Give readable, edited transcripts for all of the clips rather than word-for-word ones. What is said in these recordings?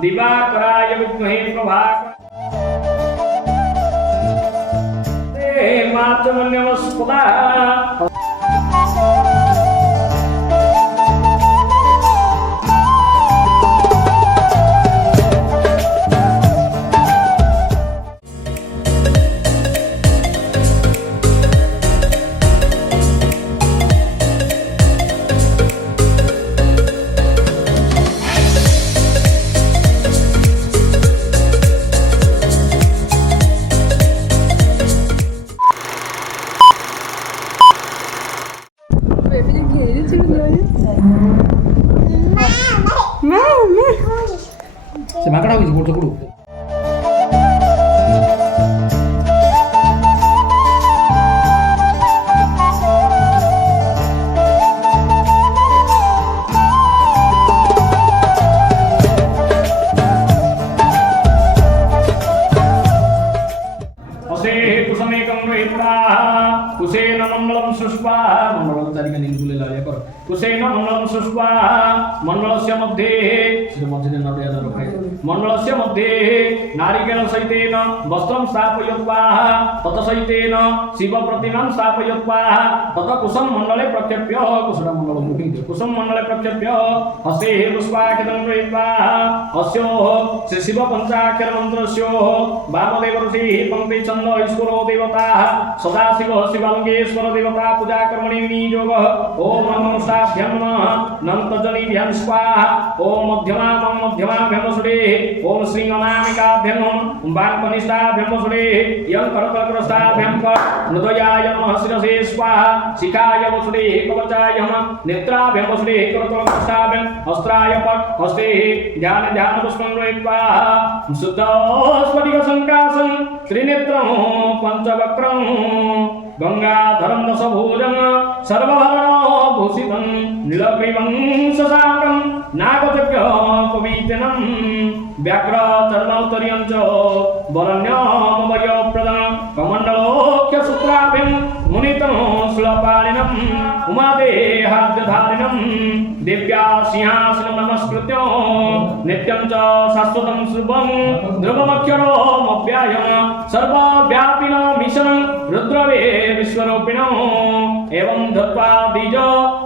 दिवाकराय विद्महे प्रभाकराय मातृमन्यवस्पदा Se makan aku sebut dulu. कुसेन मंगलम सुष्पा मंगलम तरी का नींद गुले लाया करो कुसेन मंगलम सुष्पा मंगलस्य मध्ये सिद्ध मध्ये न नडिया रखाय मंगलस्य मध्ये नारिकेल सहितेन वस्त्रं स्थापयित्वा तत सहितेन शिव प्रतिमां स्थापयित्वा तत कुसुम मंडले प्रक्षेप्य कुसुम मंडलं मुखी कुसुम मंडले प्रक्षेप्य हस्ते पुष्पाक्षतं गृहीत्वा अस्यो श्री शिव पंचाक्षर मंत्रस्यो वामदेव ऋषि पंक्ति चंद ईश्वरो देवता सदाशिव शिवालिंगेश्वर देवता पूजा कर्मणि विनियोग ओम नमो साभ्यं नमः स्वाहा ओम मध्यमाभ्यं सुरे ओम श्री अनामिकाभ्यं बाणकनिष्ठाभ्यं सुरे यं करकरस्ताभ्यं हृदयाय नमः शिरसे स्वाहा शिखाय वसुरे कवचाय नमः नेत्राभ्यं वसुरे करकरस्ताभ्यं अस्त्राय हस्ते ध्यान पुष्पं गृहीत्वा शुद्ध स्फटिक संकाशं त्रिनेत्रं पंचवक्त्रं गंगाधरं दशभुजं सर्वभरणभूषितं नीलग्रीवं शशाङ्कं नागचक्रपवीतनं व्याघ्रचर्मौत्तरीयं च वरण्यमभयप्रदं कमण्डलोक्यसूत्राभ्यं मुनितं शूलपाणिनं उमादेहाद्यधारिणं दिव्या सिंहासनं नमस्कृत्य नित्यं च शाश्वतं शुभं ध्रुवमक्षरोमव्यायं सर्वव्यापिनमीशनं रुद्रवे विश्वरूपिणो एवं धत्वा बीज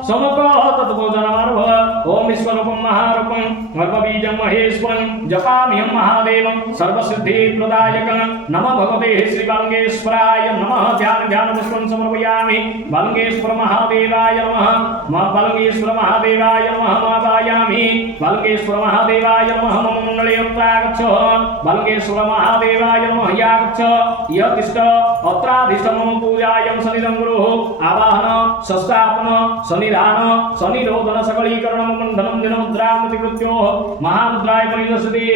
समक तत्भोजनमार्भ ओम विश्वरूपं महारूपं गर्भबीजं महेश्वरं जपाम्यहं महादेवं सर्वसिद्धिप्रदायकं नमः भगवते श्रीबालंगेश्वराय नमः ध्यान पुष्पं समर्पयामि बालंगेश्वर महादेवाय नमः बालंगेश्वर महादेवाय नमः मावायामि बालंगेश्वर महादेवाय नमः मम मंगले उत्तागच्छ बालंगेश्वर महादेवाय नमः यागच्छ यतिष्ठ अत्राधिष्ठ मम पूजायं सनिधं गुरुः आवाहन संस्थापन सनिधान सनिरोधन सकलीकरण मंडलम दिनमुद्रामतिकृत्यो महामुद्राय परिदर्शते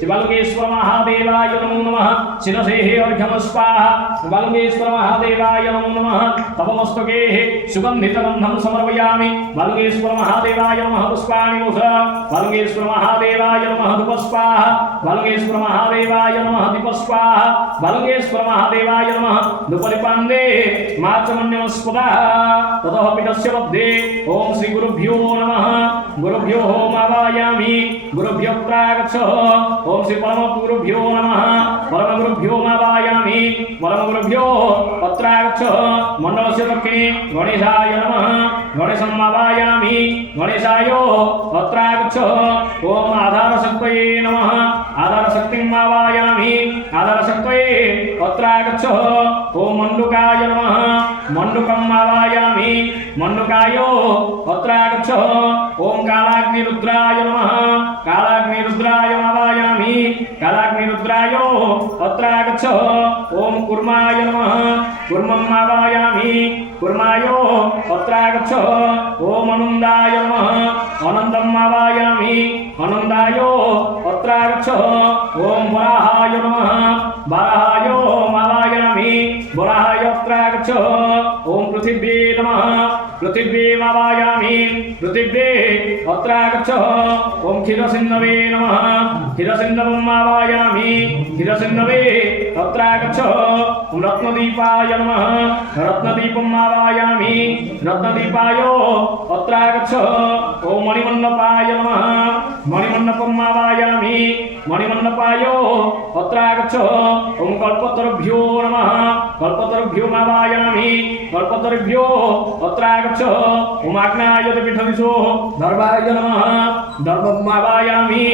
शिवलिंगेश्वर महादेवाय नमो नमः शिरसे अर्घ्यं स्वाहा बालंगेश्वर महादेवाय नमो नमः तपमस्तके सुगंधितगंधं समर्पयामि बालंगेश्वर महादेवाय नमः पुष्पाणि मुख बालंगेश्वर महादेवाय नमः धूपस्वाहा बालंगेश्वर महादेवाय नमः दीपस्वाहा बालंगेश्वर महादेवाय नमः धूपदीपान्ते माचमन्यस्पदा ततः पीठस्य मध्ये ओम श्री गुरुभ्यो नमः गुरुभ्यो मावायामि गुरुभ्यो प्रागच्छ ओम श्री परम गुरुभ्यो नमः परम गुरुभ्यो मावायामि परम गुरुभ्यो अत्रागच्छ मंडलस्य दक्षिणे गणेशाय नमः गणेशं मावायामि गणेशाय अत्रागच्छ ओम आधारशक्तये नमः आधारशक्तिं मावायामि आधारशक्तये अत्रागच्छ ओम मंडुकाय नमः मंडुकं मावायामि मंडुकाय अत्रागच्छ ओम कालाग्निरुद्राय नमः कालाग्निरुद्राय मावायामि कालाग्निरुद्राय अत्रागच्छ ओम कूर्माय नमः कूर्मं मावायामि कूर्माय अत्रागच्छ ओम अनन्दाय नमः अनन्दं मावायामि अनन्दाय अत्रागच्छ ओम वराहाय नमः वराहाय मावायामि वराहाय अत्रागच्छ ओम पृथिव्ये नमः पृथिव्ये मावायामि पृथिव्ये अत्रागच्छ ओम क्षीरसिन्धवे नमः क्षीरसिन्धवं मावायामि क्षीरसिन्धवे अत्रागच्छ ओम रत्नदीपाय नमः रत्नदीपं मावायामि रत्नदीपाय अत्रागच्छ ओम मणिमण्डपाय नमः मणिमण्डपमावायामि मणिमण्डपायो अत्रागच्छ ओम कल्पतरुभ्यो नमः कल्पतरुभ्यो मावायामि कल्पतरुभ्यो अत्रागच्छ ओम आज्ञायत पीठदिशो धर्माय नमः धर्ममावायामि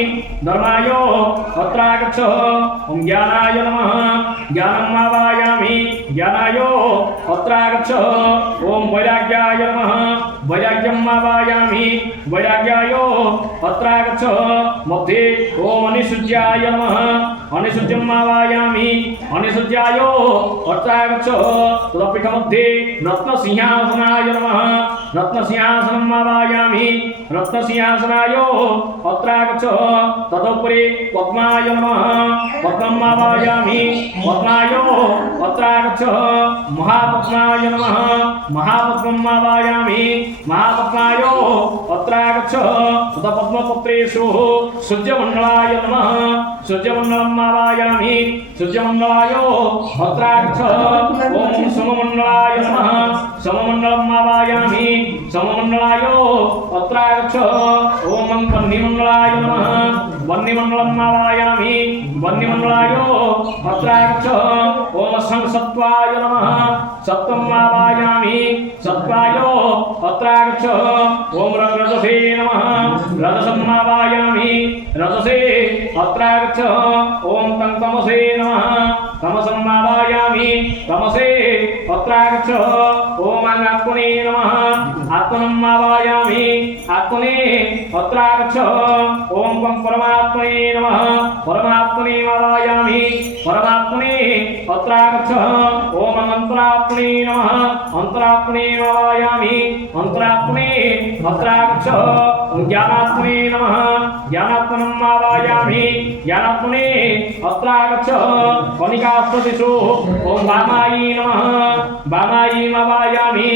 धर्माय अत्रागच्छ ओम ज्ञानाय नमः ज्ञानमावायामि ज्ञानाय अत्रागच्छ ओम वैराग्याय नमः वैराग्यमावायामि वैराग्याय अत्रागच्छ मध्ये ओम अनिशुच्याय नमः अनिशुच्यमावायामि अनिशुच्याय अत्रागच्छ तदपीठमध्ये रत्नसिंहासनाय नमः रत्नसिंहासनमावायामि रत्नसिंहासनाय अत्रागच्छ तदुपरि पद्माय नमः पद्ममावायामि पद्माय अत्रागच्छ महापद्माय नमः महापद्ममावायामि महापद्माय अत्रागच्छ तदपद्मपत्रेषु सूर्यमण्डलाय नमः सूर्यमण्डलमावायामि सूर्यमण्डलाय अत्रागच्छ ओम सोममण्डलाय नमः सोममण्डलमावायामि सोममण्डलाय अत्रागच्छ ओम वह्निमण्डलाय नमः वह्निमण्डलमावायामि वह्निमण्डलाय अत्रागच्छ ओम संसत्वाय नमः सत्त्वमावायामि सत्त्वाय अत्रागच्छ ओम रजसे नमः रजसमावायामि रजसे अत्रागच्छ ओम तमसे नमः तमसमावायामि तमसे अत्रागच्छ ओम आत्मने नमः आत्मनमावायामि आत्मने अत्रागच्छ ओम परमात्मने नमः परमात्मने मावायामि परमात्मने अत्रागच्छ ओम अंतरात्मने नमः अंतरात्मने मावायामि अंतरात्मने अत्रागच्छ ज्ञानात्मने नमः ज्ञानात्मनमावायामि ज्ञानात्मने अत्रागच्छ कनिकास्तदिषु ओम वामायि नमः वामायि मावायामि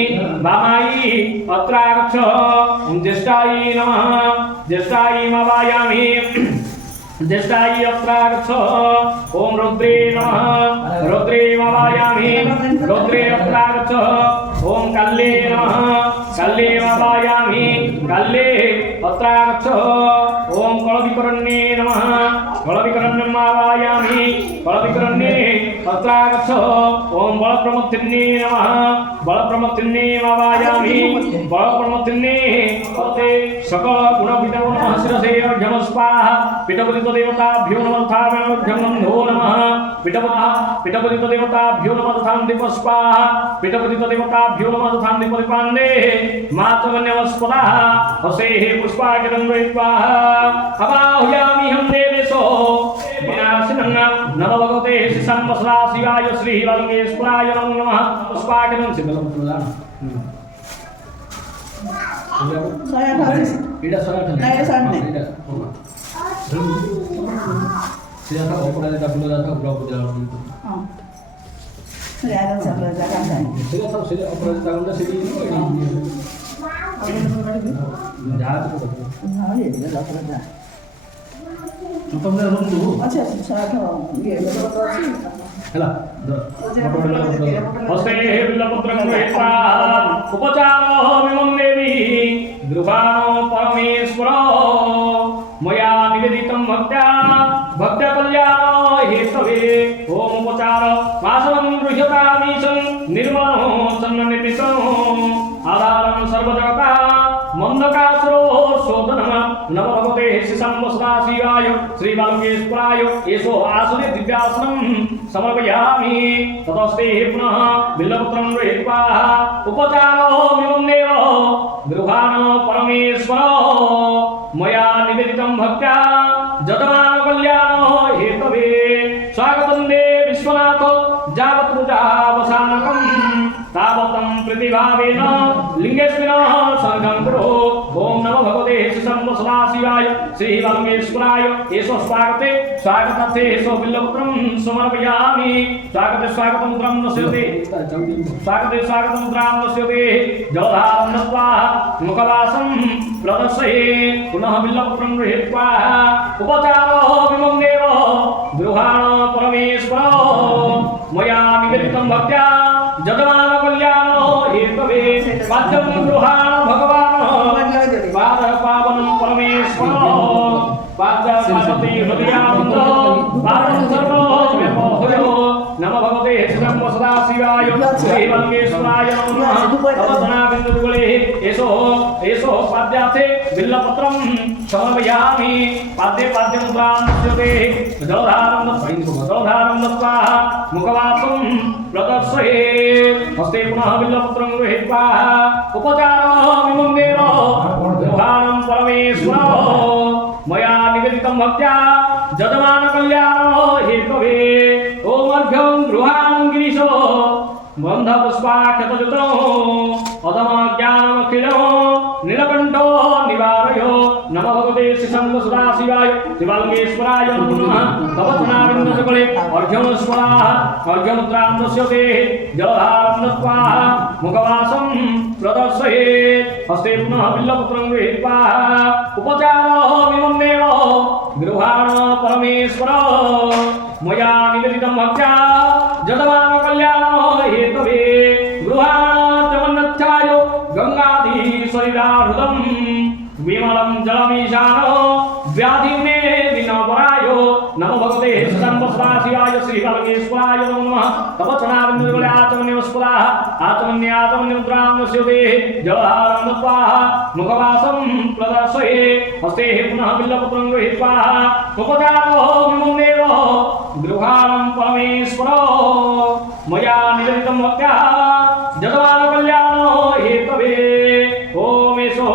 वामायि अत्रागच्छ ज्येष्ठायि नमः ज्येष्ठायि मावायामि ज्येष्ठायि अत्रागच्छ ओम रुद्रे नमः रुद्रे मावायामि रुद्रे अत्रागच्छ ओम कल्ले नमः कल्ले मावायामि कल्ले अत्रागच्छ ओम कलविकरण्ये नमः कलविकरण्यमावायामि कलविकरण्ये अत्रागच्छ ओम बलप्रमथिन्ये नमः बलप्रमथिन्ये मावायामि बलप्रमथिन्ये अते सकल गुणविदो नमः शिरसे अर्घ्यमस्वाहा पितपतिदेवताभ्यो नमः थार्घ्यमन्धो नमः पितपतिदेवताभ्यो नमः थान्दिपस्वाहा पितपतिदेवताभ्यो नमः थान्दिपरिपान्दे मातमन्यवस्पदाः हसेः पुष्पाकिरं गृहीत्वा अवाहयामि हम देवेशो विनाशिनं नमो भगवते श्रीसंवत्सरा शिवाय श्रीवाल्मीश्वराय नमो नमः पुष्पाकिरं सिद्धलपुत्रदान saya kasih naik sana siapa ukuran kita belum datang berapa jalan itu saya akan sampai jalan sana saya tahu saya ukuran kita udah sini jahat itu oh iya dia dah kerja apa benar dulu macam saya tahu dia betul sih Hela, Oste Villaputra Gurhitva Upacharo Mimam Devi Grubhano Parameshwara Maya Niveditam Bhaktya Bhaktya Kalyano Hetave Om Upacharo Vasavam Gruhyatamisam Nirmano Sannanipisam Adharam Sarvajagata Mandakasro Sodhanam Namo Bhagavate Srisanvasana Shivaय Srivalunkeshwaraय Eso Asune Divyasanam समर्पयामि ततस्ते पुनः बिल्लपुत्रं गृहीत्वा उपचारो मिमं देव गृहाणो परमेश्वर मया निवेदितं भक्त्या जतमान कल्याणो Hathaway स्वागतं दे विश्वनाथ जावत् पूजावसानकं तावतं प्रतिभावेन लिंगेस्मिनः सर्गं कुरु ओम नमो भगवते श्रीसंवत्सरा शिवाय श्रीवाल्मीश्वराय एषो स्वागते स्वागतार्थे एषो बिल्लपुत्रं समर्पयामि स्वागते स्वागतमुद्रां नश्यते स्वागते स्वागतमुद्रां नश्यते जलधारं नत्वा मुखवासं प्रदर्शये पुनः बिल्लपुत्रं गृहीत्वा उपचारो विमं देव गृहाणो परमेश्वर मया निवेदितं भक्त्या जतमान कल्याणो हेतवे वाद्यं गृहाणो भगवान् पावनं परमेश्वर विद्यावती हृदयानन्दो पावनं सर्वो व्यपोहयो नमो भगवते श्रीराम सदाशिवाय श्रीवल्केश्वराय नमः तवधना बिन्दुगुले एषो पाद्याथे बिल्लपत्रं समर्पयामि पाद्ये पाद्यमुद्रां नश्यते जलधारं दत्त्वा मुखवासं प्रदर्शयेत् हस्ते पुनः बिल्लपत्रं गृहीत्वा उपचारमिमं देव गृहाणं परमेश्वरो मया निवेदितं भक्त्या जजमानकल्याणो हेतवे ओमर्घ्यं गृहाणं गिरीशो बन्धपुष्पाक्षतजुतो अधमज्ञानमखिलो नीलकण्ठो निवारयो नमो भगवते श्रीशङ्करसदाशिवाय शिवालिङ्गेश्वराय नमः तवधनाविन्दसकले अर्घ्यं स्वाहा अर्घ्यमुद्रां दस्यते जलधारं दत्त्वा मुखवासं प्रदर्शयेत् हस्ते पुनः बिल्लपत्रं गृहीत्वा उपचारमिमं देव गृहाण परमेश्वर मया निवेदितं भक्त्या जदमान कल्याणो हेतवे गृहाणमन्नच्छाय गंगाधीशरीराहृदं विमलं जलमीशानो व्याधिने दिनपरायो नमो भगवते श्रीशङ्करसदाशिवाय श्रीबालकेश्वराय नमः तवचनाविन्दुगुले आचमन्यवस्पदाः आचमन्याचमन्यमुद्रां नश्यते जलधारं दत्त्वा मुखवासं प्रदर्शयेत् हस्ते पुनः बिल्लपत्रं गृहीत्वा उपचारोऽहं देव गृहाणं परमेश्वरो मया निवेदितं भक्त्या जगवानकल्याणो हेतवे ओमेशो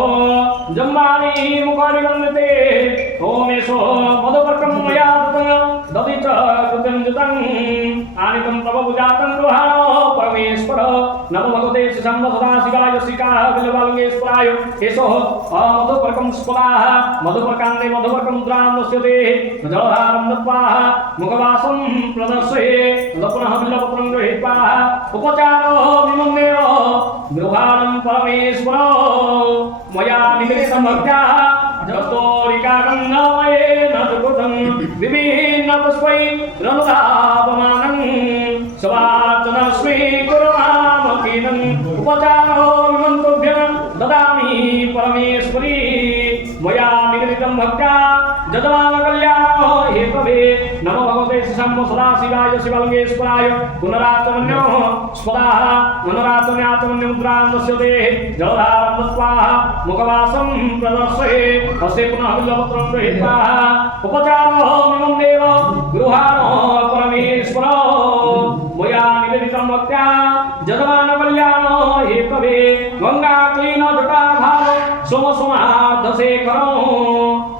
जम्बानि मुखानि वन्दते ओमेशो मधुपर्कं मया ददि च कृतं जुतम् आनितं प्रभुजातं गृहाणो परमेश्वर नमो भगवते श्रीशम्भसदाशिवाय श्रीकाबिलबालकेश्वराय एषो मधुपर्कं स्फुलाः मधुपर्कान्ते मधुपर्कमुद्रां दस्यते जलधारं दत्त्वा मुखवासं प्रदर्शयेत् पुनः बिल्लपत्रं गृहीत्वा उपचारोऽहं देव गृहाणं परमेश्वर मया निवेदितं भक्त्या जस्तोरिकागन्धमयेन सुकृतं विभिन्नपुष्पैरनुदापमानं स्वार्चनं स्वीकुर्वामकीनम् उपचारोऽहं तुभ्यं ददामि परमेश्वरी मया निवेदितं भक्त्या जगवानकल्याणो हेतवे नमो भगवते श्रीशम्भसदाशिवाय शिवलिङ्गेश्वराय पुनराचमन्यो स्वदाः पुनराचमन्याचमन्यमुद्रां दस्यते जलधारं दत्त्वा मुखवासं प्रदर्शयेत् हस्ते पुनः बिल्लपत्रं गृहीत्वा उपचारोऽहं देव गृहाणो परमेश्वर मया निवेदितं भक्त्या जगवानकल्याणो हेतवे गङ्गाक्लीनजटाभाव सोमसोमार्धशेखरो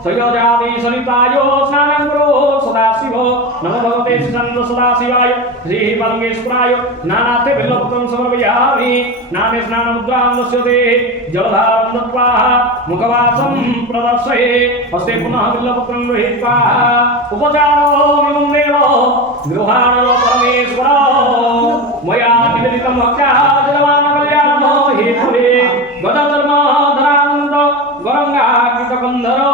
सयोजाति सनितायो स्नानं कुरु सदाशिवो नमो भगवते श्रीशङ्करसदाशिवाय श्रीबालकेश्वराय नानाथे बिल्लपत्रं समर्पयामि नाने स्नानमुद्रां दस्यते जलधारं दत्त्वा मुखवासं प्रदर्शयेत् हस्ते पुनः बिल्लपत्रं गृहीत्वा उपचारोऽहं देव गृहाणो परमेश्वर मया निवेदितं भक्त्या जगवानकल्याणो हेतवे गतधर्मधरानन्द गरङ्गाकृतकन्धरो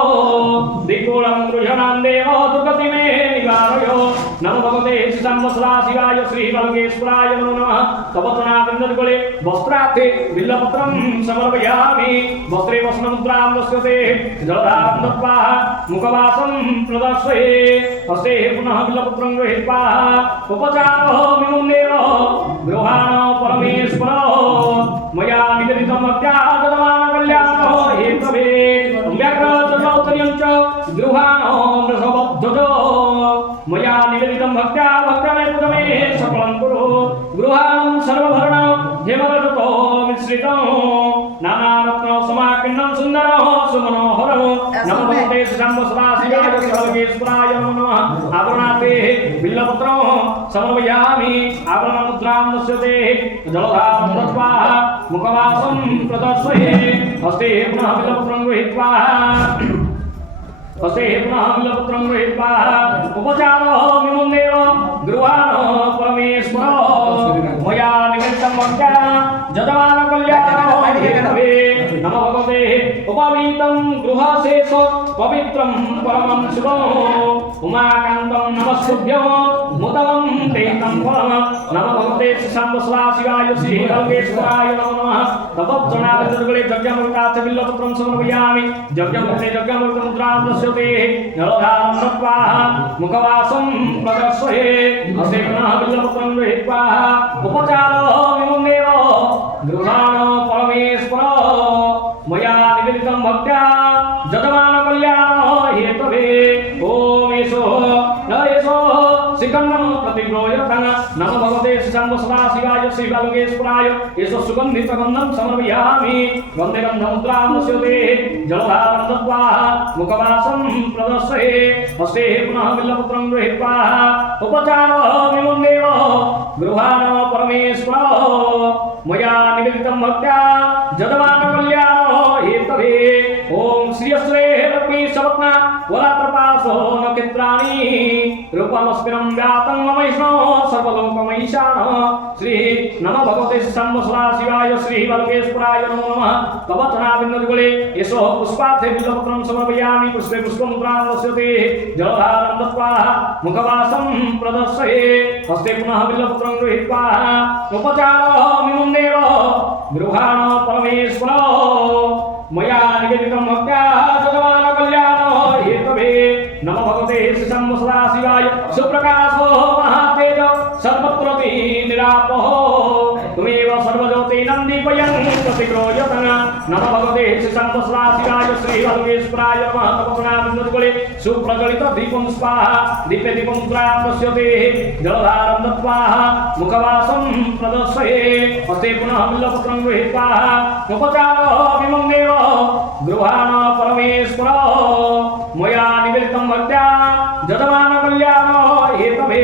दिक्कूलं गृह्णां देव दुर्गति मे निवारयो नमो भगवते श्रीशम्भसदाशिवाय श्रीबालकेश्वराय नमः तवचनाविन्दुगुले वस्त्रार्थे बिल्लपत्रं समर्पयामि वस्त्रे वसनमुद्रां दस्यते जलधारं दत्त्वा मुखवासं प्रदर्शयेत् हस्ते पुनः बिल्लपत्रं गृहीत्वा उपचारोऽहं देव गृहाणो परमेश्वर मया निवेदितं भक्त्या जगवानकल्याणो हेतवे व्याघ्रचतौतर्यं च गृहाणो वृषभध्वजो मया निवेदितं भक्त्या भक्तमे पुजमे सकलं कुरु गृहाणं सर्वभरण हेमरजतो मिश्रितं नानारत्न समाकीर्णं सुन्दरं सुमनोहरं नमो भगवते श्रीशम्भसदाशिवाय शिवलिङ्गेश्वराय नमः आभरणार्थे बिल्लपत्रं समर्पयामि आभरणमुद्रां दस्यते जलधारं दत्त्वा मुखवासं प्रदर्शयेत् हस्ते पुनः बिल्लपत्रं गृहीत्वा हस्ते पुनः बिल्लपत्रं गृहीत्वा उपचारोऽहं देव निमन्देव गृहाणो परमेश्वरो मया निमित्तं भक्त्या जदवान कल्याणो हेतवे नमो भगवते उपवीतं गृहशेष पवित्रं परमं शिवं उमाकान्तं नमस्तुभ्यं मुदं तेतं फलं नमो भगवते शम्भुस्वा शिवाय श्री लोकेश्वराय नमो नमः तपोत्सनादिर्गुणे यज्ञमुक्ताच बिल्लपत्रं समर्पयामि यज्ञमुक्ते यज्ञमुक्तमुद्रां दस्यते जलधारं दत्त्वा मुखवासं प्रदर्शये हस्ते पुनः बिल्लपत्रं गृहीत्वा उपचारो विमुन्देव गृहाणो परमेश्वरो मया निवेदितं भक्त्या जदमान कल्याणो हेतवे ॐ एषो न एषो शिखण्डं प्रतिगृह्यतं नमो भगवते शम्भुसदाशिवाय श्रीबालकेश्वराय एषो सुगन्धितगन्धं समर्पयामि गन्धे गन्धमुद्रां दस्यते जलधारं दत्त्वा मुखवासं प्रदर्शये हस्ते पुनः बिल्लपत्रं गृहीत्वा उपचारो विमुन्देव गृहाणो परमेश्वरो मया निवेदितं भक्त्या जदमान कल्याणो हेतवे ओम श्री श्री लक्ष्मी सवत्ना वरात्रपासो नक्षत्राणि रूपमस्मिनं व्यातं ममैष्णो सर्वलोकमैशान श्री नमो भगवते शम्भुसदाशिवाय श्री बालकेश्वराय नमो नमः कवचनाबिन्दुगुले यशो पुष्पार्थे बिल्लपत्रं समर्पयामि पुष्पे पुष्पमुद्रां दस्यते जलधारं दत्त्वा मुखवासं प्रदर्शये हस्ते पुनः बिल्लपत्रं गृहीत्वा उपचारो विमुन्देव गृहाणो परमेश्वरो मया निवेदितं भक्त्या जदवान कल्याणो हेतवे नमो भगवते शम्भुसदाशिवाय सुप्रकाशो महातेज सर्वत्र निरापः त्वमेव सर्वज्योतिनं दीपयन् प्रतिगृह्यतं नमो भगवते शम्भुसदाशिवाय श्री बालकेश्वराय नमः तपस्नाबिन्दुगुले सुप्रज्वलित दीपं स्वाहा दीपे दीपमुद्रां दस्यते जलधारं दत्त्वा मुखवासं प्रदर्शये हस्ते पुनः बिल्लपत्रं गृहीत्वा उपचारो विमुन्देव गृहाणो परमेश्वरो मया निवेदितं भक्त्या जदमान कल्याणो हेतवे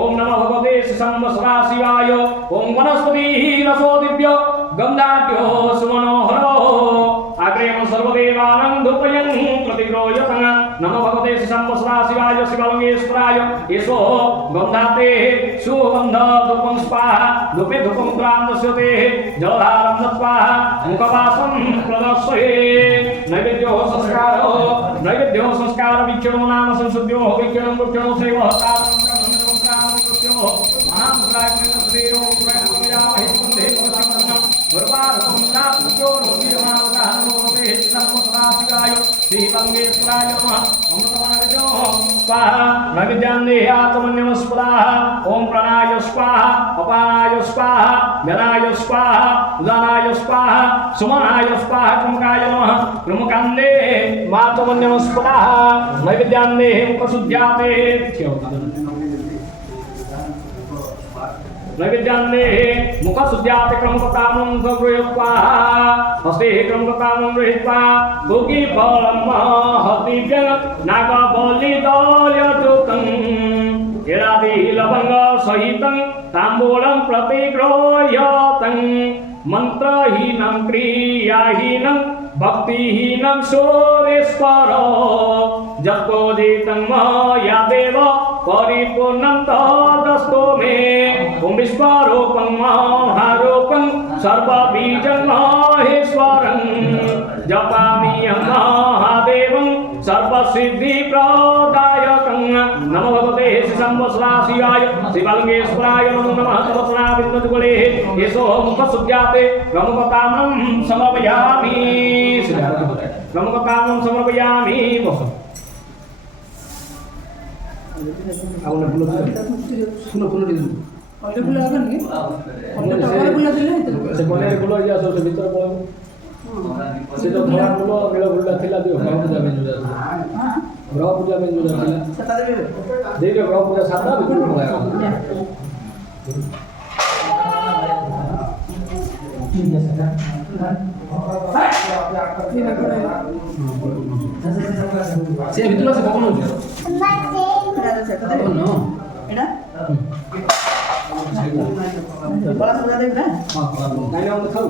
ओम नमो भगवते शम्भुसदाशिवाय ओम वनस्पतिः रसो दिव्य गन्धाढ्यो सुमनोहरो आग्रेयं सर्वदेवानां धूपयन् प्रतिगृह्यतं नमो भगवते शम्भुसदाशिवाय शिवलिङ्गेश्वराय एषो गन्धाते सुगन्ध धूपं स्वाहा धूपे धूपमुद्रां दस्यते जलधारं दत्त्वा मुखवासं प्रदर्शये नैवेद्यो संस्कार वीक्षणो नाम संशुद्ध्यो वीक्षणं वृक्षणो सेवः ओम प्राणाय स्वाहा अपानाय स्वाहा व्यानाय स्वाहा उदानाय स्वाहा सुमनाय स्वाहा क्रमकाय नमः क्रमकान्ते मातमन्यं स्वाहा नैवेद्यान्ते मुखशुद्ध्याते नैवेद्यान्ते मुखशुद्ध्याते क्रमकतामं गृहीत्वा हस्ते क्रमकतामं गृहीत्वा गोगीफलं महतीभ्यं नागबलिदलयुतं केरादि लवंग सहितं ताम्बूलं प्रतिगृह्यतं मंत्रहीनं क्रियाहीनं भक्तिहीनं सूरेश्वरो जपोदितं मया देव परिपूर्णं तदस्तु मे ओम विश्वरूपं महारूपं सर्वबीजं महेश्वरं जपामि महादेवं सर्वसिद्धिप्रदायकं नमो भगवते शम्भुसदाशिवाय श्रीबालकेश्वराय नमो नमः तपस्नाबिन्दुगुले एषो मुखशुद्ध्याते प्रमुखतामं समर्पयामि प्रमुखतामं समर्पयामि से तो घर बोलो मेरा बोलता थिला दियो ग्रह पूजा में जुड़ा ग्रह पूजा में जुड़ा थिला सता देबे देखो ग्रह पूजा साता भी बोलो से भितला से कौन होजे एडा सता देबे नो एडा କଳା ସଜା ଦେବି ନା ନାଇଁ ଆମେ ଖାଉ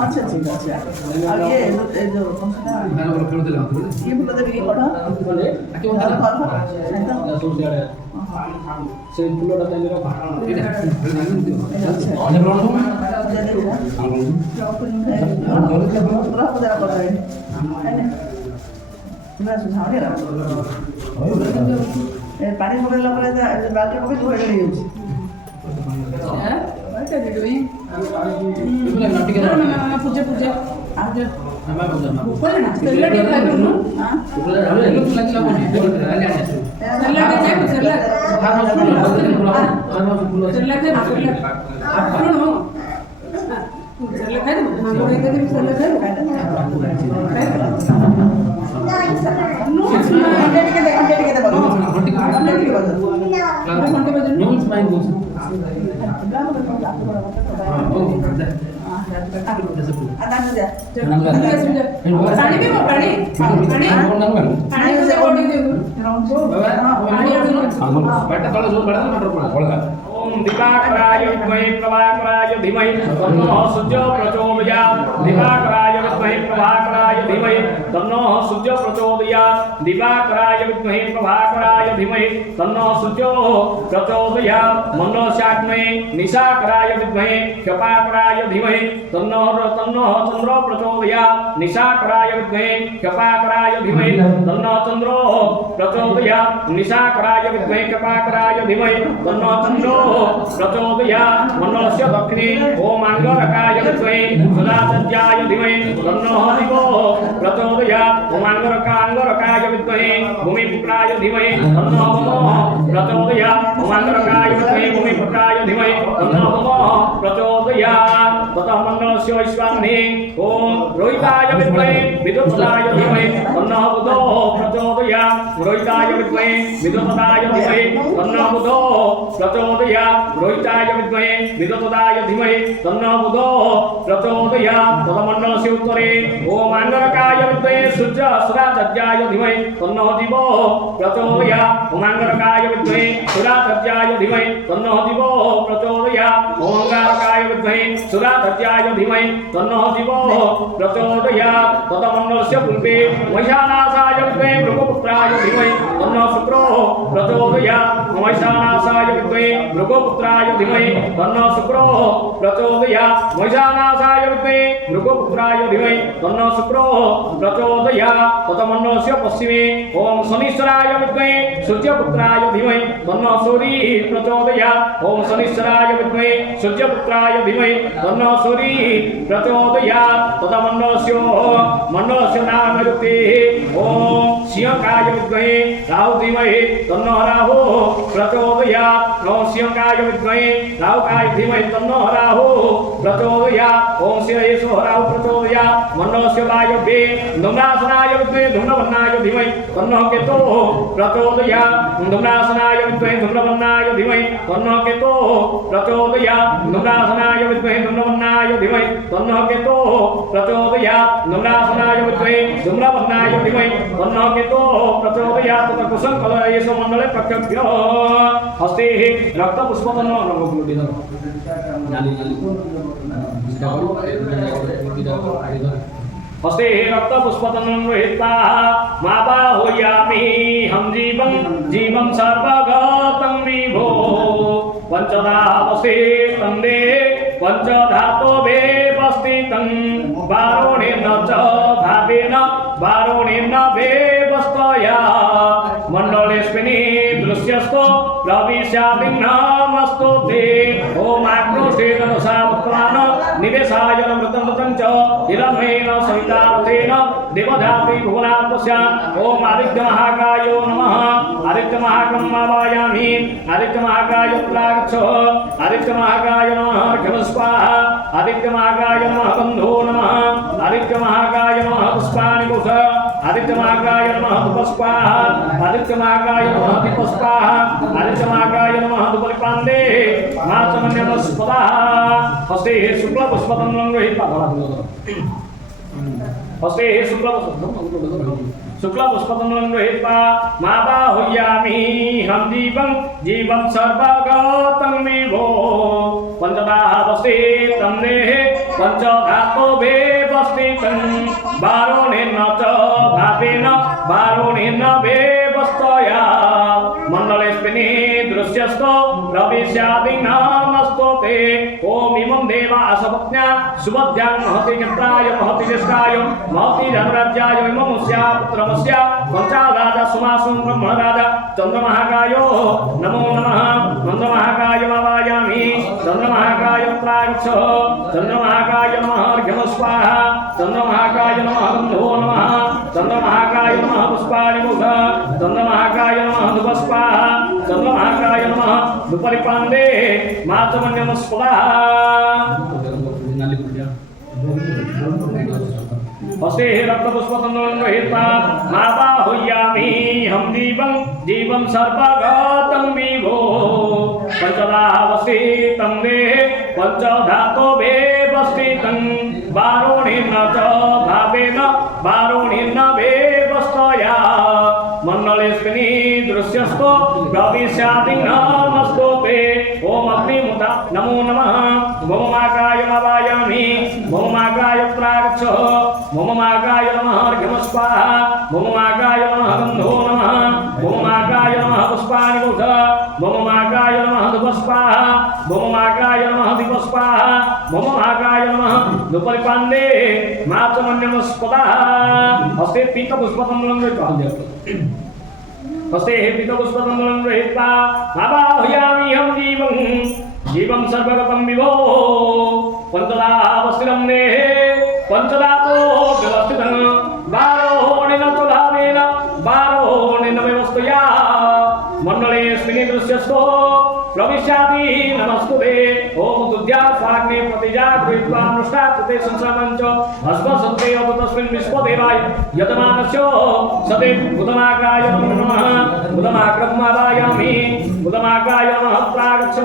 ଆଚ୍ଛା ଠିକ୍ ଅଛି ଆଉ ଇଏ ଏ ଯୋଉ ଇଏ ଫୁଲ ଦେବି କି କଢ଼ ମାନେ ସବୁ ସିଆଡ଼େ ସେ ଫୁଲଟା ଚାଲି ରଖ ପାଣି ପକେଇଲା ପରେ ବାଲ୍ଟି ପକେଇ ଧୋଇ ହେଇଯାଉଛି ପୂଜା ପୂଜା ओम दिवाकराय विद्महे प्रभाकराय धीमहि तन्नो सूर्य प्रचोदयात् दिवाकराय विद्महे प्रभाकराय धीमहि तन्नो सूर्य प्रचोदयात् दिवाकराय विद्महे प्रभाकराय धीमहि तन्नो सूर्य प्रचोदयात् मंडलस्याग्नये निशाकराय विद्महे क्षपाकराय धीमहि तन्नो चंद्र प्रचोदयात् निशाकराय विद्महे क्षपाकराय धीमहि तन्नो चंद्र प्रचोदयात् निशाकराय विद्महे क्षपाकराय धीमहि तन्नो चंद्र प्रचोदयात् मंडलस्य दक्षिणे ओम अंगरकाय विद्महे सुदासज्जाय धीमहि तन्नो दिवो प्रचोदयात् ओम अंगरकाय विद्महे भूमिपुत्राय धीमहि तन्नो प्रचोदयात् ओम अंगरकाय विद्महे भूमिपुत्राय धीमहि तन्नो प्रचोदयात् ततः मंडलस्य वैश्वानरे ओम रोहिताय विद्महे विदुपदाय धीमहि तन्नो बुधो प्रचोदयात् रोहिताय विद्महे विदुपदाय धीमहि तन्नो बुधो प्रचोदयात् रोहिताय विद्महे विदुपदाय धीमहि तन्नो बुधो प्रचोदयात् तदमण्डलस्य उत्तरे ओम अंगरकाय विद्महे सूर्य सुरातज्जाय धीमहि तन्नो दिवो प्रचोदयात् ओम अंगरकाय विद्महे सुरातज्जाय धीमहि तन्नो दिवो प्रचोदयात् ओम अंगारकाय विद्महे सुरातज्जाय धीमहि तन्नो दिवो प्रचोदयात् तदमण्डलस्य पूर्वे महिषानासाय विद्महे भृगुपुत्राय धीमहि तन्नो शुक्रो प्रचोदयात् महिषानासाय विद्महे भृगुपुत्राय धीमहि तन्नो शुक्रो प्रचोदयात् महिषानासाय विद्महे भृगुपुत्राय धीमहि तन्नो शुक्रो प्रचोदयात् तदमण्डलस्य पश्चिमे ओम शनिश्चराय विद्महे सूर्यपुत्राय धीमहि तन्नो सूर्य प्रचोदयात् ओम शनिश्चराय विद्महे सूर्यपुत्राय धीमहि तन्नो सूर्य प्रचोदयात् तदमण्डलस्य नामयुक्ते ओम सिंहकाय विद्महे राहु धीमहि तन्नो राहु प्रचोदयात् ओम सिंहकाय विद्महे राहुकाय धीमहि तन्नो राहु प्रचोदयात् ओम सिंहेशो राहु प्रचोदयात् मंडलस्य वायव्ये धूम्रासनाय विद्महे धूम्रवर्णाय धीमहि तन्नो केतो प्रचोदयात् धूम्रासनाय विद्महे धूम्रवर्णाय धीमहि तन्नो केतो प्रचोदयात् धूम्रासनाय विद्महे धूम्रवर्णाय धीमहि तन्नो केतो प्रचोदयात् धूम्रासनाय विद्महे धूम्रवर्णाय धीमहि तन्नो केतो प्रचोदयात् तथा कुसुम कलयेषु मंडले प्रक्षेप्य हस्ते रक्त पुष्पतन्नो रंगफुलटी धर नाली हस्ते रक्त पुष्पतन्नं गृहीत्वा माबाहुयामि हम जीवं सर्वगतं विभो पंचधावसे तन्दे पंचधातोभे वस्थितं वारुणेन च भावेन वारुणेन वेवस्तया मंडलेस्मिन् दृश्यस्तो प्रविश्यादिघ्नमस्तु ते ओम आक्रोशेन सावत्रान निवेशाय मृतं च हिरण्येन सहितार्थेन देवधात्री भुवनात्मस्या ओम आदित्यमहाकायो नमः आदित्यमहाकम्मावायामि आदित्यमहाकाय प्रागच्छ आदित्यमहाकाय नमः अर्घ्यस्वाहा आदित्यमहाकाय नमः बन्धो नमः आदित्यमहाकाय नमः पुष्पाणि कुश आदित्यमहाकाय नमः पुष्पाः आदित्यमहाकाय नमः दीपस्पाः आदित्यमहाकाय नमः दुपलिपान्दे माचमन्यतस्पदाः हस्ते शुक्लपुष्पतन्नं गृहीत्वा हस्ते शुक्लपुष्पतन्नं शुक्लपुष्पतमलं गृहीत्वा मावाहयामि हम दीपं जीवं सर्वगतं विभो पंचदा वस्ति तं देहे पंचधातुभे वस्तितं वारुणेन च भावेन वारुणेन व्यवस्थया मण्डलेऽस्मिन् दृश्यस्तो रविस्यादिनामस्तो ते ॐ इमं देवा असपत्न्या सुभद्यां महति चित्राय महति ज्येष्ठाय महति धनराज्याय इमं स्या पुत्रमस्य पंचाराजा सुमासुं ब्रह्मराजा चन्द्रमहाकायो नमो नमः चन्द्रमहाकाय वायामि चन्द्रमहाकाय प्रागच्छ चन्द्रमहाकाय नमः अर्घ्यं स्वाहा चन्द्रमहाकाय नमः बन्धो नमः चन्द्रमहाकाय नमः पुष्पाणि मुख चन्द्रमहाकाय नमः धूप स्वाहा चन्द्रमहाकाय नमः धूपरिपाण्डे मातमन्यं स्वाहा हस्ते रक्तपुष्पतमलं गृहीत्वा मावाहयामि हम दीपं जीवं सर्वगतं विभो पंचदा वस्ति तं देहे पंचधातुभे वस्तितं वारुणेन च भावेन वारुणेन व्यवस्थया मण्डलेऽस्मिन् दृश्यस्तो भविष्यादिनामस्तो ते ॐ अग्निमुता नमो नमः भौमाकाय वायामि भौमाकाय प्रागच्छ भौमाकाय नमः अर्घ्यं स्वाहा भौमाकाय नमः बन्धो नमः भौमाकाय नमः पुष्पाणि मुख भौमाकाय नमः धूप स्वाहा भौमाकाय नमः दीप स्वाहा भौमाकाय नमः धूपरिपाण्डे मातमन्यं स्वाहा हस्ते पीतपुष्पतमलं गृहीत्वा हस्ते पीतपुष्पतमलं गृहीत्वा आवाहयामि हम जीवं सर्वगतं विभो पंचदा वस्तिनं देहे पंचदातो व्यवस्थितं वारोणेन च भावेन वारोणेन व्यवस्थया मण्डलेऽस्मिन् दृश्यस्तो प्रविश्यामि नमस्तुते ओम तुद्या स्वाग्ने प्रतिजा कृत्वा अनुष्ठा कृते संसामञ्च अस्मसन्ते अवतस्मिन् विश्वदेवाय यजमानस्य सते बुधमाकाय नमः बुधमाक्रमावायामि बुधमाकाय नमः प्रागच्छ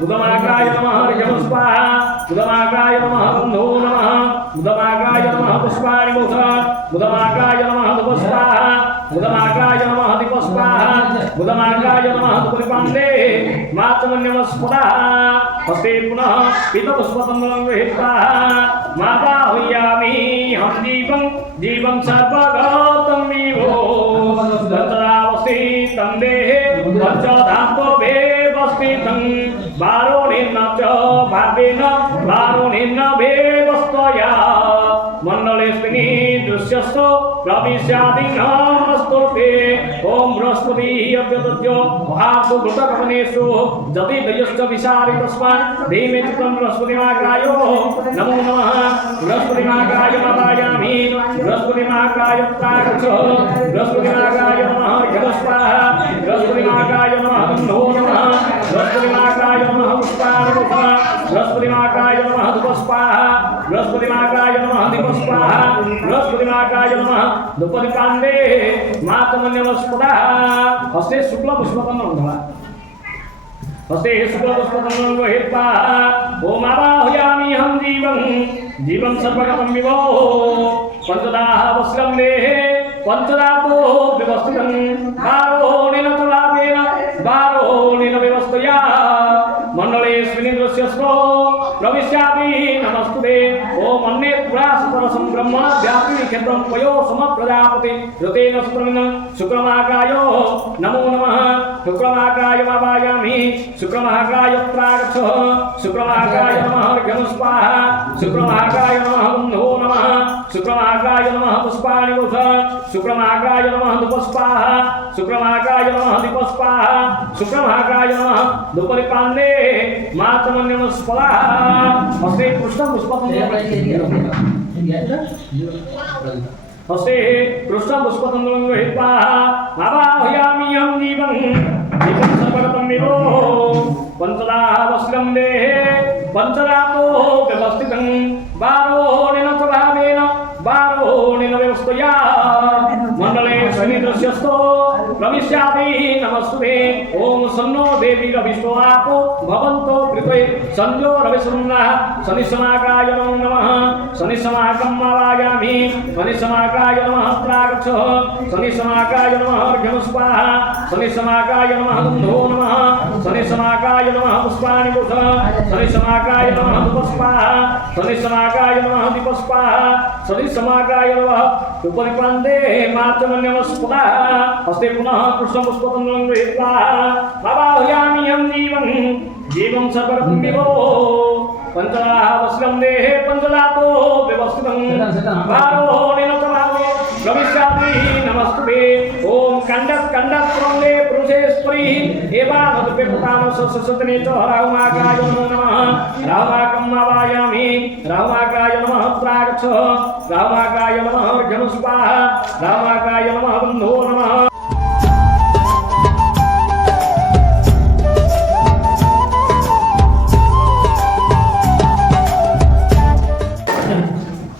बुधमाकाय नमः अर्घ्यं स्वाहा बुधमाकाय नमः बन्धो नमः बुधमाकाय नमः पुष्पाणि मुख बुधमाकाय नमः धूप स्वाहा बुधमाकाय नमः दीप स्वाहा बुधमाकाय नमः धूपरिपाण्डे मातमन्यं स्वाहा हस्ते पुनः पीतपुष्पतमलं गृहीत्वा मावाहयामि हम दीपं जीवं सर्वगतं विभो पंचदा वस्ति तं देहे पंचधातुभे वस्तितं वारुणेन च भावेन वारुणेन व्यवस्थया मण्डलेऽस्मिन् दृश्यस्तो प्रविश्यादिनामस्तो ते ॐ बृहस्पति अद्यतद्यो महासु घृतकवनेषु जति दयश्च विसारि तस्मात् धीमे चित्तं बृहस्पतिमाकायो नमो नमः बृहस्पतिमाकाय वायामि बृहस्पतिमाकाय प्रागच्छ बृहस्पतिमाकाय नमः अर्घ्यं स्वाहा बृहस्पतिमाकाय नमः बन्धो नमः बृहस्पतिमाकाय नमः पुष्पाणि मुख बृहस्पतिमाकाय नमः धूप स्वाहा बृहस्पतिमाकाय नमः दीप स्वाहा बृहस्पतिमाकाय नमः धूपरिपाण्डे मातमन्यं स्वाहा हस्ते शुक्लपुष्पतमलं हस्ते शुक्लपुष्पतमलं गृहीत्वा ॐ आवाहयामि हम जीवं सर्वगतं विभो पंचदा वस्त्रं देहे पंचदातो व्यवस्थितं वारोणेन च भावेन वारोणेन व्यवस्थया मण्डलेऽस्मिन् दृश्यस्तो प्रविश्यामि नमस्तुते ओम अन्ये पुरासतरसं ब्रह्मण व्यापी क्षेत्रं पयो सम प्रजापति ऋतेन सुत्रमिन शुक्रमाकायो नमो नमः शुक्रमाकाय वायामि शुक्रमाकाय प्रागच्छ शुक्रमाकाय नमः अर्घ्यं स्वाहा शुक्रमाकाय नमः बन्धो नमः शुक्रमाकाय नमः पुष्पाणि मुख शुक्रमाकाय नमः धूप स्वाहा शुक्रमाकाय नमः दीप स्वाहा शुक्रमाकाय नमः धूपरिपाण्डे मातमन्यं स्वाहा हस्ते कृष्णं पुष्पकं हस्ते कृष्णं पुष्पकं गृहीत्वा आवाहयामि हम जीवं सर्वगतं विभो पंचदा वस्त्रं देहे पंचदातो व्यवस्थितं वारोणेन च भावेन वारोणेन व्यवस्थया मंडले शनिदृश्यस्तो प्रविश्यादि नमस्ते ओम सन्नो देवी रविष्टवापो भवन्तो कृते संजो रविसुन्नः शनिसमाकाय नमः शनिसमाकम्मावायामि शनिसमाकाय नमः प्रागच्छ शनिसमाकाय नमः अर्घ्यमुस्वाहा शनिसमाकाय नमः धूमो नमः शनिसमाकाय नमः पुष्पाणि पुष शनिसमाकाय नमः पुष्पाः शनिसमाकाय नमः दीपस्पाः शनिसमाकाय नमः उपरिपान्दे मातमन्यमस्पदा हस्ते पुनः कृष्णपुष्पतन्त्रं गृहीत्वा आवाहयामि यं जीवं सर्वं विभो पंचलावस्कं देहे पंचलातो व्यवस्थितं भारो निनतमावो भविष्यामि नमस्ते ओम कंडक्रंदे पुरुषेश्वरी एवानदपे पुतानसससतने च राहुमाकाय नमः राहुमाकम्मावायामि राहुमाकाय नमः प्रागच्छ राहुमाकाय नमः अर्घ्यमुस्वाहा राहुमाकाय नमः बन्धो नमः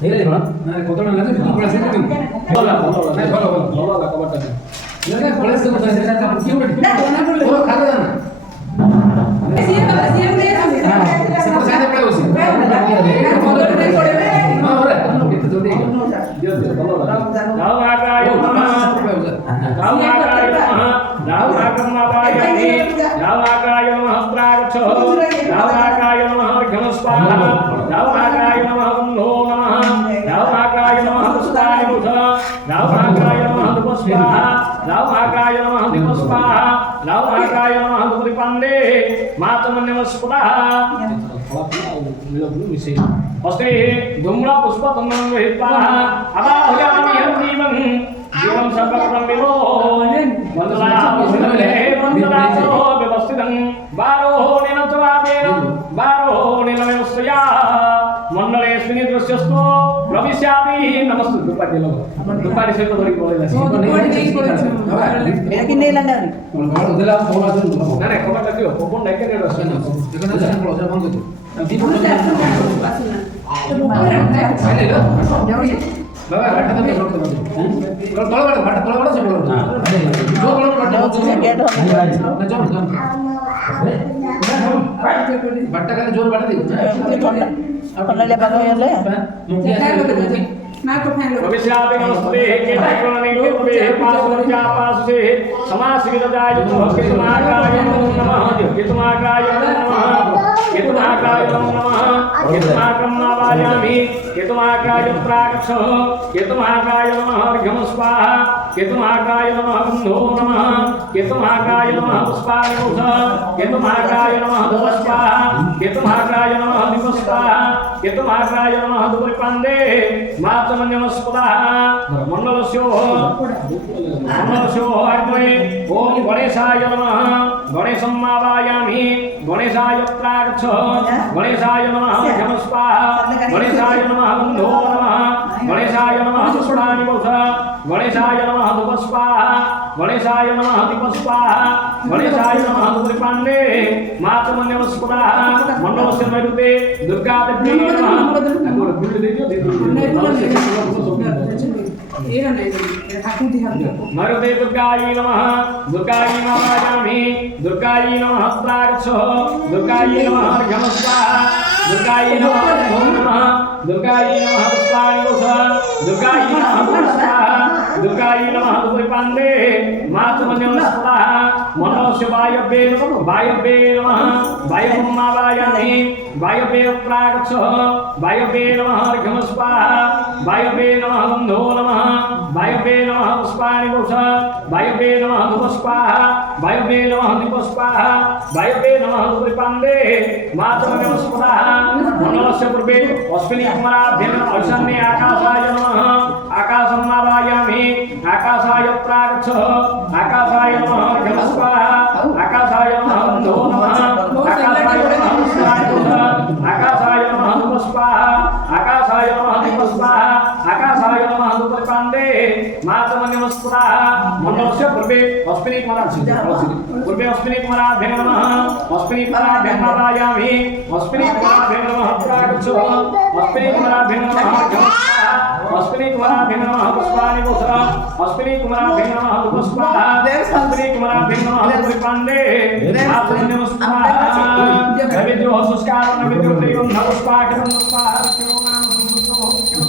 नहीं बड़ा ना कोतोड़ ना तो बड़ा से नहीं बोला नहीं बोलो बोला कबट लगा बड़ा से बता से का क्यों बैठ वो खा दे ना हां से तो साइड पे उसी हां हो रहा कितने जल्दी राहुमाकाय नमः राहुमाकाय नमः राहुमाकम्मावायामि राहुमाकाय नमः प्रागच्छ राहुमाकाय नमः अर्घ्यमुस्वाहा राहुमाकाय नमः बन्धो नमः राहुमाकाय नमः पुष्पाणि पुष राहुमाकाय नमः धूपस्वाहा राहुमाकाय नमः दीपस्वाहा राहुमाकाय नमः धूपदीपान्दे मातमन्यमस्पदा हस्ते धूम्र पुष्पतन्त्रं गृहीत्वा आवाहयामि यं जीवं सर्वं विभो वन्दनातो व्यवस्थितं बारो निनमस्तया मंडलेस्मिन् दृश्यस्तो प्रविश्यामि नमस्ते दुपाटी लोग दुपाटी से तो बड़ी बोले जाती लेकिन नहीं लगा और बाहर उधर आप थोड़ा सा ना ना कबर लगियो कोपन डाके रे रस देखो ना जान क्लोज बंद कर दीप पहले लो बाबा बैठा तो नहीं रोकते तोड़ बड़ा से बोलो जो बोलो बड़ा गेट हो ना जो बट्टा का जोर बढ़ा दे ठंडा ले बागो ले मुक्ति ऐसे भविष्यादि नमस्ते के ठाकुरानी के पे पासुजा पासुसे समासित जाय जो के तुम्हाराय नमः के तुम्हाराय नमः के तुम्हाराय नमः के तुम्हाकम्मावायामि के तुम्हाराय प्रागच्छ के तुम्हाराय नमः अर्घ्यमुस्वाहा के तुम्हाराय नमः बन्धो नमः के तुम्हाराय नमः पुष्पाणि पुष के तुम्हाराय नमः धूपस्वाहा के तुम्हाराय नमः दीपस्वाहा के तुम्हाराय नमः धूपदीपान्दे मातमन्यमस्पदा मंडलस्यो अग्ने ओम गणेशाय नमः गणेशम्मावायामि गणेशाय प्रागच्छ गणेशाय नमः अर्घ्यमुस्वाहा गणेशाय नमः बन्धो नमः गणेशाय नमः पुष्पाणि पुष गणेशाय नमः धूपस्वाहा गणेशाय नमः दीपस्वाहा गणेशाय नमः धूपदीपान्दे मातमन्यमस्पदा मंडलस्य नैऋते दुर्गा देवी नमः मरुते दुर्गायै नमः दुर्गायै नमामि दुर्गायै नमः प्रागच्छ दुर्गायै नमः अर्घ्यमुस्वाहा दुर्गायै नमः नमः दुर्गायै नमः पुष्पाणि पुष दुर्गायै नमः पुष्पाः दुर्गायै नमः धूपदीपान्दे मातमन्यमस्पदा मनोस्य वायव्ये नमः वायव्यमावायामि वायव्ये प्रागच्छ वायव्ये नमः अर्घ्यमुस्वाहा वायव्ये नमः बन्धो नमः वायव्ये नमः पुष्पाणि पुष वायव्ये नमः धूपस्वाहा वायव्ये नमः दीपस्वाहा वायव्ये नमः धूपदीपान्दे मातमन्यमस्पदा मंडलस्य पूर्वे अश्विनी कुमाराभ्यं ईशान्ये आकाशाय नमः आकाशम्मावायामि आकाशाय प्रागच्छ आकाशाय नमः अर्घ्यमुस्वाहा आकाशाय नमः बन्धो नमः आकाशाय नमः पुष्पाणि पुष आकाशाय नमः धूपस्वाहा आकाशाय नमः दीपस्वाहा आकाशाय नमः धूपदीपान्दे मातमन्यमस्पदा मंडलस्य पूर्वे अश्विनी कुमाराभ्यं नमः अश्विनी कुमाराभ्यं आवायामि अश्विनी कुमाराभ्यं नमः प्रागच्छ अश्विनी कुमाराभ्यां नमः अश्विनी कुमाराभ्यां नमः पुष्पाणि पुष्पा अश्विनी कुमाराभ्यां नमः पुष्पा अश्विनी कुमाराभ्यां नमः पुष्पांडे आत्मन्य पुष्पा नैवेद्यो संस्कार नैवेद्यो देवं पुष्पा किं पुष्पा किं नाम संस्कृतो किं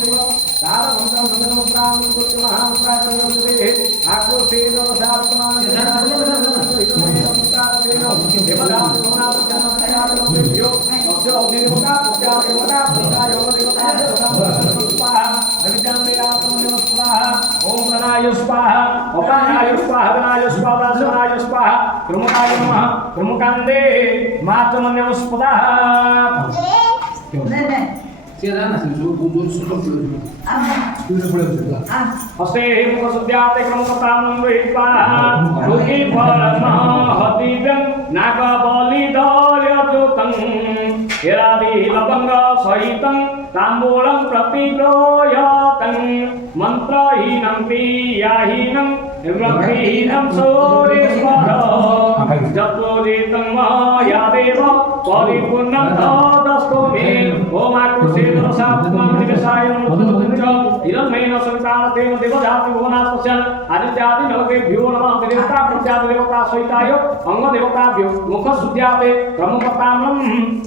देव सारा भक्तां भजनमुद्रां कुर्मः महामुद्रां दे आक्रोशे नमस्कारत्मान ओम प्रणाय स्वाहा अपानाय स्वाहा विनाय स्वाहा दासनाय स्वाहा कृमुकाय नमः कृमुकांदे मातमन्य स्वाहा हस्ते मुखसुद्याते क्रमकतां वैपा लोके फलमहदिव्यं नागबलिदर्यजुतं हेरादि लवंग सहितं ताम्बूलं प्रतिग्रह्यतं मन्त्रहीनं क्रियाहीनं भक्तिहीनं सूर्येश्वर जपोदितं मया देव परिपूर्णं तदस्तु मे ओम आकृषेण सात्वं दिवसाय नमः इदमेन संतानतेन देवजाति भुवनात्मस्यन् आदित्यादि नवकेभ्यो नमः देवता प्रत्यादि देवता सहिताय अंग देवताभ्यो मुखशुद्ध्याते ब्रह्मपताम्रं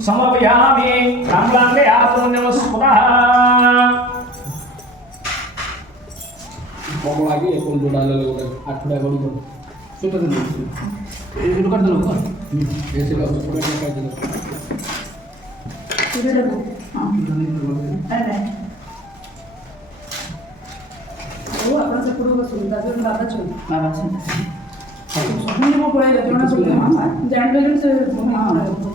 समर्पयामि ताम्बूलान्ते आत्मन्यस्पदः बगलागी एकूण जोडायला लागले आठवड्या गडी सुपर हे लोक करतो लोक हे सगळं थोडं काय दिलं वो आपण सपुरो बसून दाजून बाबा चोल मी मो पळायला तेवढा सोडला जाणलेलं से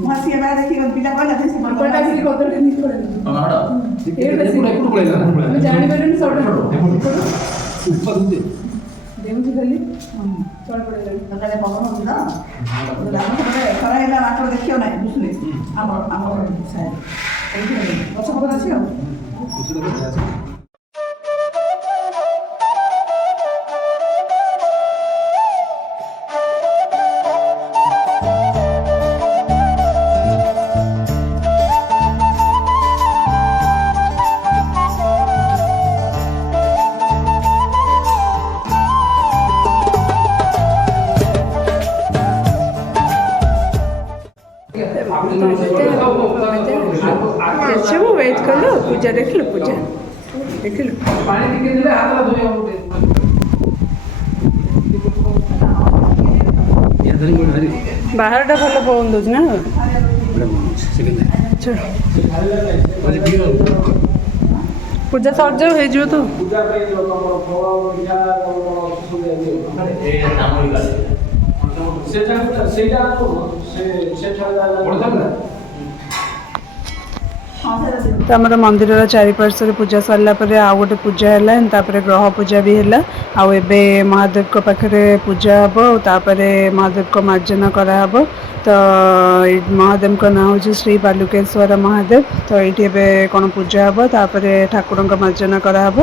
मासी बाय देखी पिला कोला तसे पटा की कोतर नी पळायला मी जाणलेलं सोडलं देवजी गल्ली चढ पडायला ସକାଳେ ପବନ ହେଉଛି ତ ଆମ ସେପଟେ ଖରା ହେଲା ମାତ୍ର ଦେଖିବ ନାହିଁ ବୁଝିଲେ ଆମ ସାଇଡ଼୍ ଗଛ ପତ୍ର ଅଛି ଆଉ ସବୁ ୱେଟ୍ କଲୁ ପୂଜା ଦେଖିଲୁ ପୂଜା ଦେଖିଲୁ ପାଣି ଟିକେ ଦେଲେ ହାତଟା ଧୋଇ ହବ ବାହାରଟା ଭଲ ପବନ ଦେଉଛି ନା ପୂଜା ସରିଯାଉ ହେଇଯିବ ତ पूजा पे जो तमर फल मिठा ସେଇଟା ତ ଆମର ମନ୍ଦିରର ଚାରିପାର୍ଶ୍ୱରେ ପୂଜା ସରିଲା ପରେ ଆଉ ଗୋଟେ ପୂଜା ହେଲା ତାପରେ ଗ୍ରହ ପୂଜା ବି ହେଲା ଆଉ ଏବେ ମହାଦେବଙ୍କ ପାଖରେ ପୂଜା ହେବ ଆଉ ତାପରେ ମହାଦେବଙ୍କ ମାର୍ଜନା କରାହେବ ତ ମହାଦେବଙ୍କ ନାଁ ହେଉଛି ଶ୍ରୀ ବାଲୁକେଶ୍ୱର ମହାଦେବ ତ ଏଇଠି ଏବେ କ'ଣ ପୂଜା ହେବ ତାପରେ ଠାକୁରଙ୍କ ମାର୍ଜନା କରାହେବ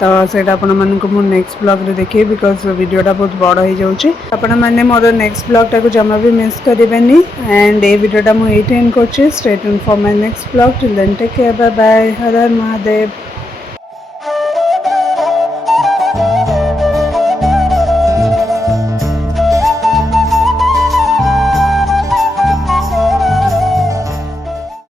ତ ସେଇଟା ଆପଣମାନଙ୍କୁ ମୁଁ ନେକ୍ସଟ ବ୍ଲଗ୍ରେ ଦେଖେଇବି ବିକଜ୍ ଭିଡ଼ିଓଟା ବହୁତ ବଡ଼ ହେଇଯାଉଛି ଆପଣମାନେ ମୋର ନେକ୍ସଟ ବ୍ଲଗ୍ଟାକୁ ଜମା ବି ମିସ୍ କରିବେନି ଆଣ୍ଡ ଏଇ ଭିଡ଼ିଓଟା ମୁଁ ଏଇଠି ଏଣ୍ଡ କରୁଛି stay tune for my next blog till then take care bye bye Har Har Mahadev.